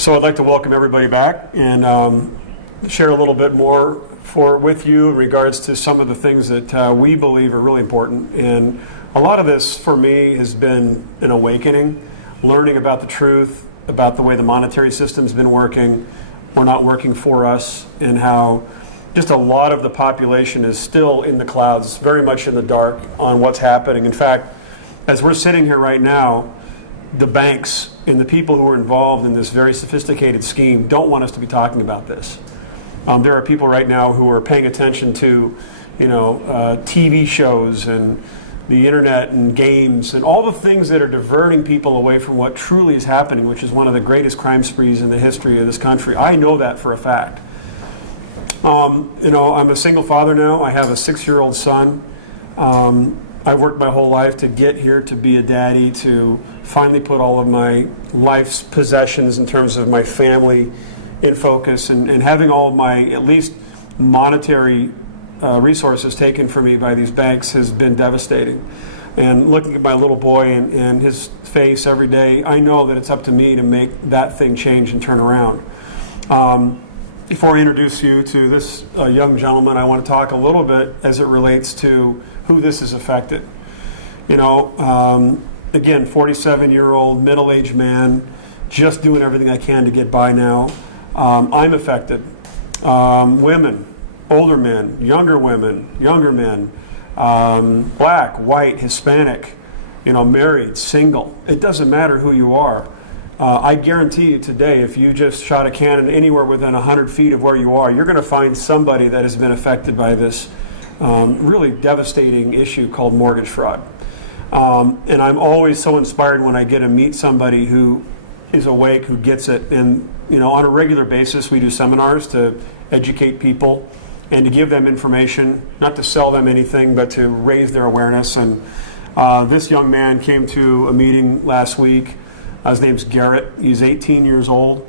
So I'd like to welcome everybody back and share a little bit more with you in regards to some of the things that we believe are really important. And a lot of this for me has been an awakening, learning about the truth, about the way the monetary system's been working or not working for us, and how just a lot of the population is still in the clouds, very much in the dark on what's happening. In fact, as we're sitting here right now, the banks and the people who are involved in this very sophisticated scheme don't want us to be talking about this. There are people right now who are paying attention to, TV shows and the internet and games and all the things that are diverting people away from what truly is happening, which is one of the greatest crime sprees in the history of this country. I know that for a fact. I'm a single father now. I have a 6-year-old son. I worked my whole life to get here to be a daddy, to finally put all of my life's possessions in terms of my family in focus, and having all of my, at least, monetary resources taken from me by these banks has been devastating. And looking at my little boy and his face every day, I know that it's up to me to make that thing change and turn around. Before I introduce you to this young gentleman, I want to talk a little bit as it relates to who this has affected. Again, 47-year-old, middle-aged man, just doing everything I can to get by now. I'm affected. Women, older men, younger women, younger men, black, white, Hispanic, married, single. It doesn't matter who you are. I guarantee you today, if you just shot a cannon anywhere within 100 feet of where you are, you're going to find somebody that has been affected by this really devastating issue called mortgage fraud. And I'm always so inspired when I get to meet somebody who is awake, who gets it. And, on a regular basis, we do seminars to educate people and to give them information, not to sell them anything, but to raise their awareness. And this young man came to a meeting last week. His name's Garrett. He's 18 years old.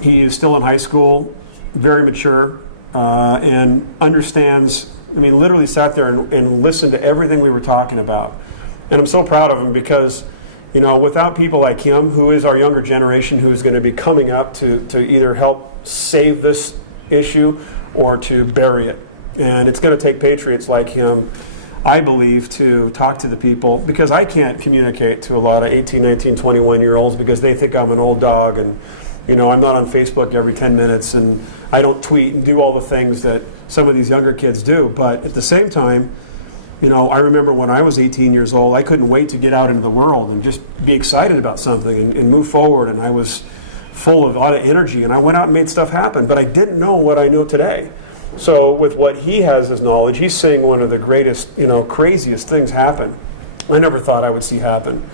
He is still in high school, very mature, and understands. Literally sat there and listened to everything we were talking about. And I'm so proud of him because, without people like him, who is our younger generation, who is going to be coming up to either help save this issue or to bury it. And it's going to take patriots like him, I believe, to talk to the people, because I can't communicate to a lot of 18, 19, 21-year-olds because they think I'm an old dog, and I'm not on Facebook every 10 minutes, and I don't tweet and do all the things that some of these younger kids do. But at the same time, I remember when I was 18 years old, I couldn't wait to get out into the world and just be excited about something and move forward, and I was full of a lot of energy, and I went out and made stuff happen, but I didn't know what I know today. So with what he has as knowledge, he's seeing one of the greatest, craziest things happen I never thought I would see happen.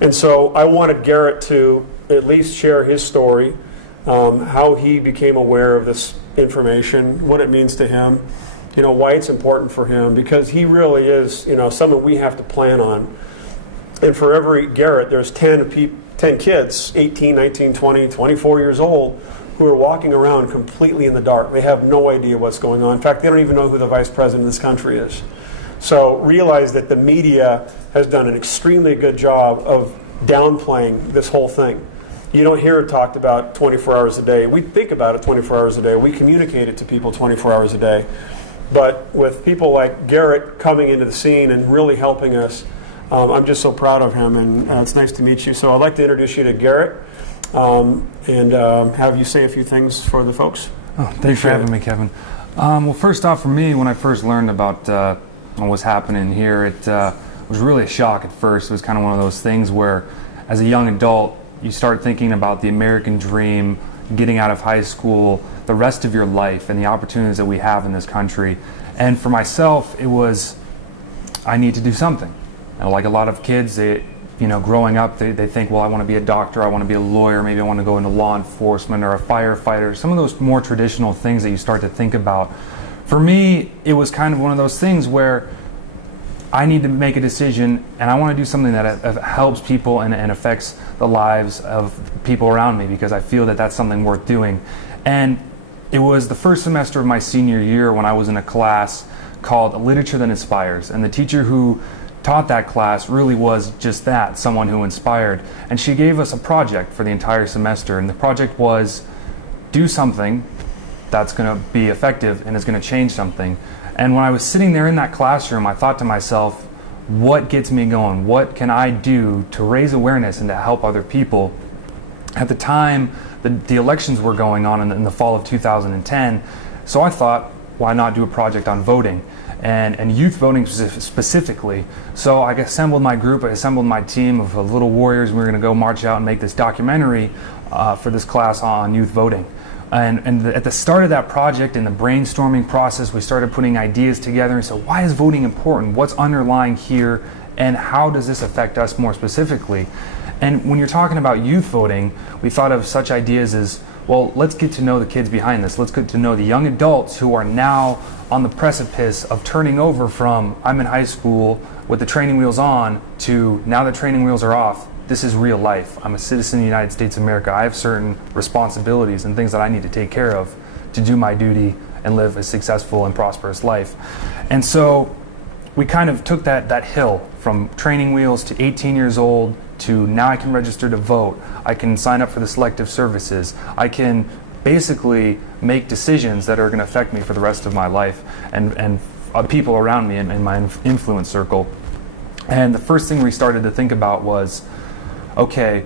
And so I wanted Garrett to at least share his story, how he became aware of this information, what it means to him, why it's important for him, because he really is, someone we have to plan on. And for every Garrett, there's 10 kids, 18, 19, 20, 24 years old, who are walking around completely in the dark. They have no idea what's going on. In fact, they don't even know who the vice president of this country is. So realize that the media has done an extremely good job of downplaying this whole thing. You don't hear it talked about 24 hours a day. We think about it 24 hours a day. We communicate it to people 24 hours a day. But with people like Garrett coming into the scene and really helping us, I'm just so proud of him, and it's nice to meet you. So I'd like to introduce you to Garrett and have you say a few things for the folks. Oh, thanks for having me, Kevin. Well, first off, for me, when I first learned about what was happening here, it was really a shock at first. It was kind of one of those things where, as a young adult, you start thinking about the American dream, getting out of high school, the rest of your life, and the opportunities that we have in this country. And for myself, it was, I need to do something. And like a lot of kids, growing up, they think, well, I want to be a doctor, I want to be a lawyer, maybe I want to go into law enforcement or a firefighter, some of those more traditional things that you start to think about. For me, it was kind of one of those things where I need to make a decision, and I want to do something that helps people and affects the lives of people around me, because I feel that that's something worth doing. And it was the first semester of my senior year when I was in a class called Literature That Inspires, and the teacher who taught that class really was just that, someone who inspired. And she gave us a project for the entire semester, and the project was do something that's going to be effective and is going to change something. And when I was sitting there in that classroom, I thought to myself, what gets me going? What can I do to raise awareness and to help other people? At the time, the elections were going on in the fall of 2010, so I thought, why not do a project on voting and youth voting specifically? So I assembled my group, I assembled my team of little warriors, and we were going to go march out and make this documentary for this class on youth voting. And at the start of that project, in the brainstorming process, we started putting ideas together and said, why is voting important? What's underlying here? And how does this affect us more specifically? And when you're talking about youth voting, we thought of such ideas as, well, let's get to know the kids behind this. Let's get to know the young adults who are now on the precipice of turning over from, I'm in high school with the training wheels on, to now the training wheels are off. This is real life. I'm a citizen of the United States of America. I have certain responsibilities and things that I need to take care of to do my duty and live a successful and prosperous life. And so we kind of took that hill from training wheels to 18 years old to now I can register to vote. I can sign up for the selective services. I can basically make decisions that are going to affect me for the rest of my life and people around me in my influence circle. And the first thing we started to think about was, okay,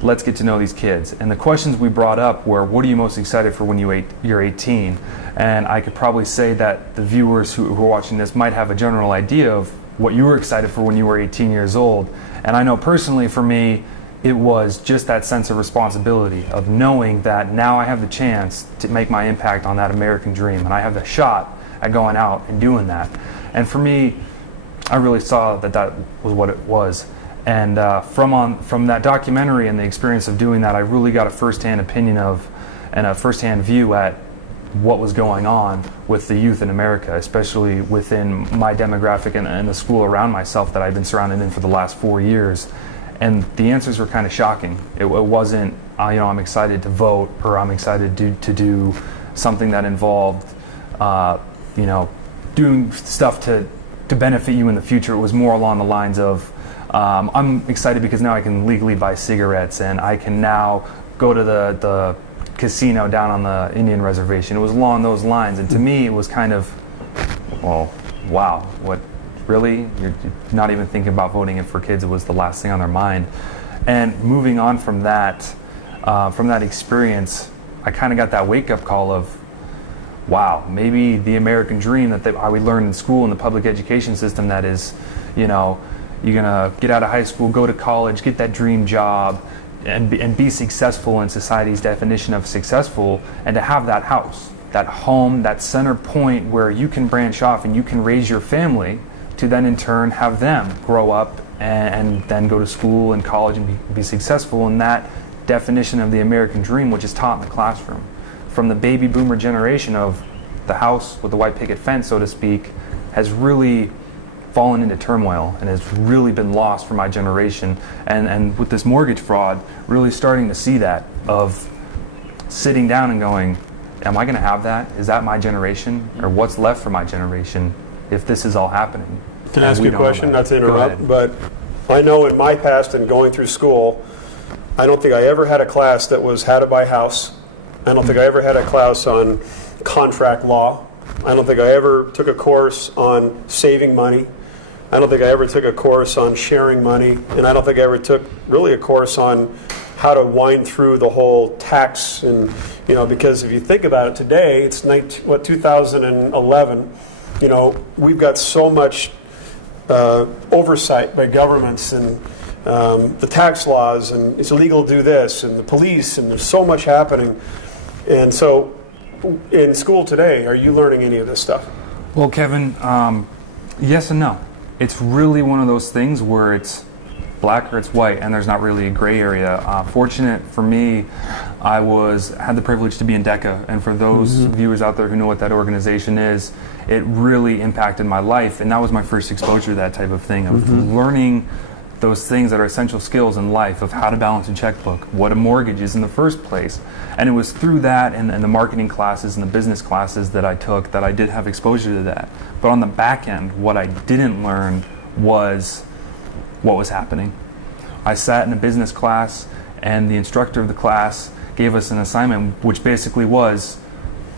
let's get to know these kids. And the questions we brought up were, what are you most excited for when you're 18? And I could probably say that the viewers who are watching this might have a general idea of what you were excited for when you were 18 years old. And I know personally for me, it was just that sense of responsibility of knowing that now I have the chance to make my impact on that American dream, and I have the shot at going out and doing that. And for me, I really saw that was what it was. And from that documentary and the experience of doing that, I really got a firsthand opinion of and a firsthand view at what was going on with the youth in America, especially within my demographic and the school around myself that I've been surrounded in for the last 4 years. And the answers were kind of shocking. It wasn't, I'm excited to vote, or I'm excited to do something that involved, doing stuff to benefit you in the future. It was more along the lines of, I'm excited because now I can legally buy cigarettes, and I can now go to the casino down on the Indian reservation. It was along those lines, and to me it was kind of, well, wow, what, really? You're not even thinking about voting in for kids. It was the last thing on their mind. And moving on from that experience, I kind of got that wake-up call of, wow, maybe the American dream that we learned in school in the public education system, that is, you're gonna get out of high school, go to college, get that dream job, and be successful in society's definition of successful, and to have that house, that home, that center point where you can branch off and you can raise your family to then in turn have them grow up and then go to school and college and be successful in that definition of the American dream, which is taught in the classroom. From the baby boomer generation of the house with the white picket fence, so to speak, has really fallen into turmoil and has really been lost for my generation. And with this mortgage fraud, really starting to see that, of sitting down and going, am I going to have that? Is that my generation? Or what's left for my generation if this is all happening? Can I ask you a question? Not to interrupt, but I know in my past and going through school, I don't think I ever had a class that was how to buy a house. I don't think I ever had a class on contract law. I don't think I ever took a course on saving money. I don't think I ever took a course on sharing money, and I don't think I ever took really a course on how to wind through the whole tax. And because if you think about it today, it's 2011. We've got so much oversight by governments and the tax laws, and it's illegal to do this, and the police, and there's so much happening. And so, in school today, are you learning any of this stuff? Well, Kevin, yes and no. It's really one of those things where it's black or it's white, and there's not really a gray area. Fortunate for me, I had the privilege to be in DECA, and for those viewers out there who know what that organization is, it really impacted my life, and that was my first exposure to that type of thing, of learning those things that are essential skills in life, of how to balance a checkbook, what a mortgage is in the first place. And it was through that and the marketing classes and the business classes that I took that I did have exposure to that. But on the back end, what I didn't learn was what was happening. I sat in a business class, and the instructor of the class gave us an assignment, which basically was,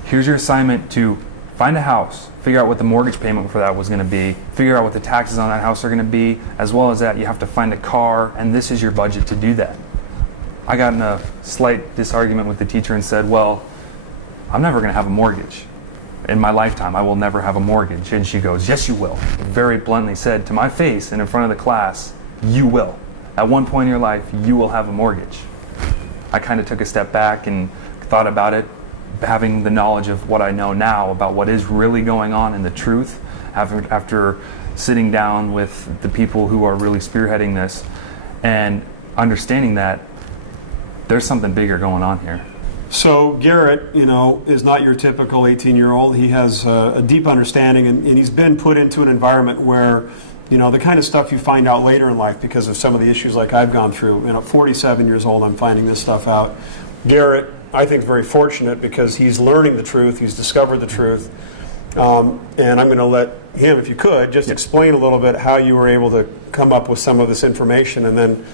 here's your assignment to find a house, figure out what the mortgage payment for that was going to be, figure out what the taxes on that house are going to be, as well as that you have to find a car, and this is your budget to do that. I got in a slight disargument with the teacher and said, well, I'm never going to have a mortgage. In my lifetime, I will never have a mortgage. And she goes, yes, you will. Very bluntly said to my face and in front of the class, you will. At one point in your life, you will have a mortgage. I kind of took a step back and thought about it, having the knowledge of what I know now about what is really going on and the truth, after sitting down with the people who are really spearheading this and understanding that there's something bigger going on here. So Garrett, is not your typical 18-year-old. He has a deep understanding, and he's been put into an environment where, the kind of stuff you find out later in life because of some of the issues like I've gone through. 47 years old, I'm finding this stuff out. Garrett, I think, is very fortunate because he's learning the truth. He's discovered the truth. And I'm going to let him, if you could, just explain a little bit how you were able to come up with some of this information, and then,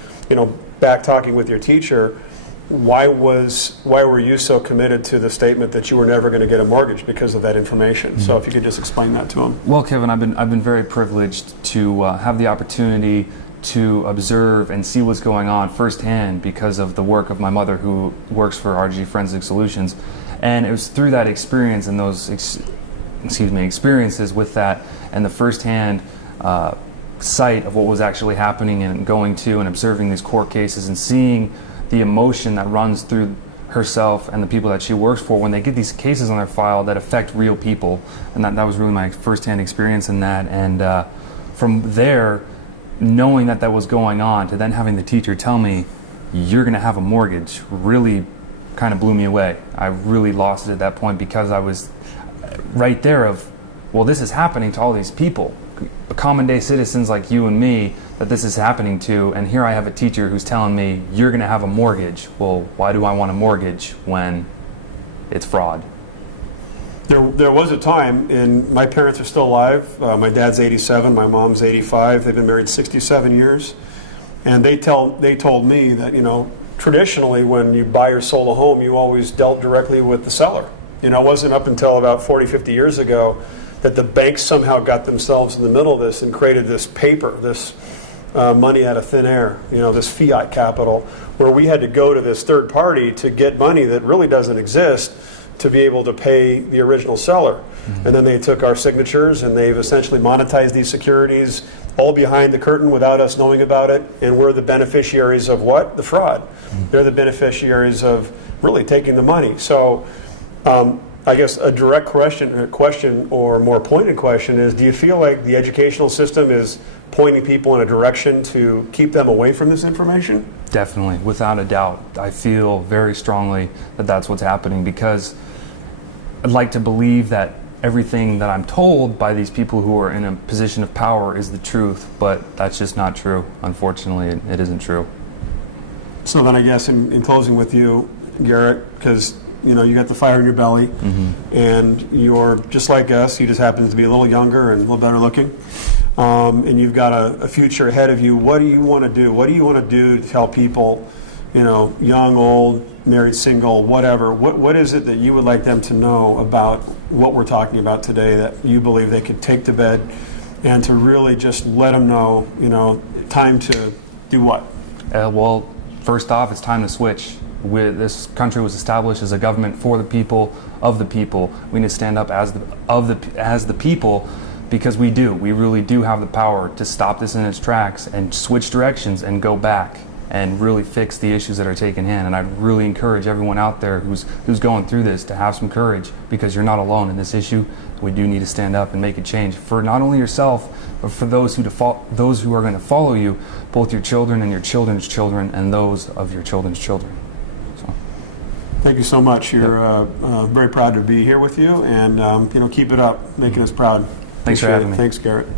back talking with your teacher, why were you so committed to the statement that you were never going to get a mortgage because of that information? Mm-hmm. So if you could just explain that to him. Well, Kevin, I've been very privileged to have the opportunity to observe and see what's going on firsthand because of the work of my mother, who works for RG Forensic Solutions, and it was through that experience and those experiences with that and the firsthand sight of what was actually happening and going to and observing these court cases and seeing the emotion that runs through herself and the people that she works for when they get these cases on their file that affect real people. And that was really my firsthand experience in that. And from there, knowing that was going on, to then having the teacher tell me, you're going to have a mortgage, really kind of blew me away. I really lost it at that point because I was right there of, well, this is happening to all these people, common day citizens like you and me, that this is happening to, and here I have a teacher who's telling me, you're going to have a mortgage. Well, why do I want a mortgage when it's fraud? There was a time, and my parents are still alive. My dad's 87, my mom's 85. They've been married 67 years. And they told me that, traditionally when you buy or sold a home, you always dealt directly with the seller. It wasn't up until about 40, 50 years ago that the banks somehow got themselves in the middle of this and created this paper, this money out of thin air, this fiat capital, where we had to go to this third party to get money that really doesn't exist to be able to pay the original seller. Mm-hmm. And then they took our signatures and they've essentially monetized these securities all behind the curtain without us knowing about it. And we're the beneficiaries of what? The fraud. Mm-hmm. They're the beneficiaries of really taking the money. So I guess a direct question or more pointed question is, do you feel like the educational system is pointing people in a direction to keep them away from this information? Definitely, without a doubt. I feel very strongly that that's what's happening, because I'd like to believe that everything that I'm told by these people who are in a position of power is the truth, but that's just not true. Unfortunately, it isn't true. So then I guess in closing with you, Garrett, because you got the fire in your belly, mm-hmm. and you're just like us. You just happen to be a little younger and a little better looking, and you've got a future ahead of you. What do you want to do? What do you want to do to tell people, young, old, married, single, whatever? What is it that you would like them to know about what we're talking about today that you believe they could take to bed, and to really just let them know, time to do what? Well, first off, it's time to switch. This country was established as a government for the people, of the people. We need to stand up as the people, because we really do have the power to stop this in its tracks and switch directions and go back and really fix the issues that are taken in. And I'd really encourage everyone out there who's going through this to have some courage, because you're not alone in this issue. We do need to stand up and make a change for not only yourself, but for those who are going to follow you, both your children and your children's children and those of your children's children. Thank you so much. You're very proud to be here with you, and keep it up, making us proud. Thanks for having me. Thanks, Garrett.